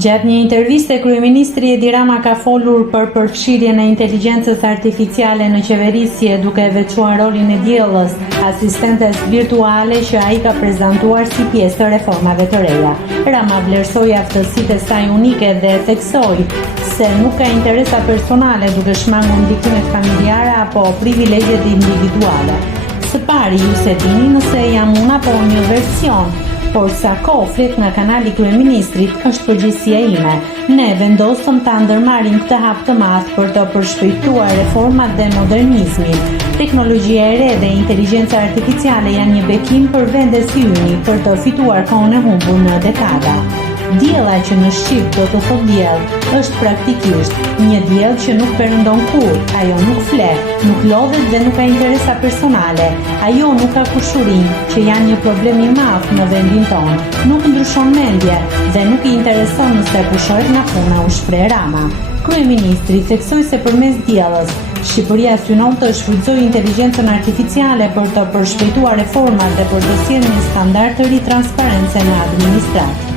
Gjatë një interviste, kryeministri Edi Rama ka folur për përfshirjen e inteligjencës artificiale në qeverisje, duke veçuar rolin e diellës, asistentes virtuale që ai ka prezantuar si pjesë të reformave të reja. Rama vlerësoi aftësitë e saj unike dhe theksoi se nuk ka interesa personale duke shmangur ndikimet familjare apo privilegjet individuale. Së pari, ju se dini nëse jam unë apo një version, por sa kohë flet nga kanali kryeministrit është përgjegjësia ime. Ne vendosëm ta ndërmarrim këtë hap të madh për të përshpejtuar reformat dhe modernizmin. Teknologjia e re dhe inteligjenca artificiale janë një bekim për vendet si yni për të fituar kohën e humbur në dekada. Diella që në shqip do të thotë diell është praktikisht një diell që nuk perëndon kurrë, ajo nuk flet, nuk lodhet dhe nuk ka interesa personale, ajo nuk ka kushurim, që janë një problem i madh në vendin tonë, nuk ndryshon mendje dhe nuk i intereson nëse pushohet nga puna, u shpreh Rama. Kryeministri theksoi se përmes diellës Shqipëria synon të shfrytëzojë inteligjencën artificiale për të përshpejtuar reformat dhe për të sjellë një standard të ri transparence në administratë.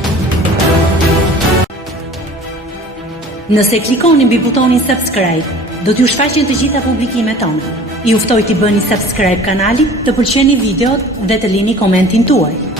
Nëse klikoni mbi butonin subscribe, do t'ju shfaqen të gjitha publikimet tona. Ju ftoj t'i bëni subscribe kanalit, të pëlqeni videot dhe të lini komentin tuaj.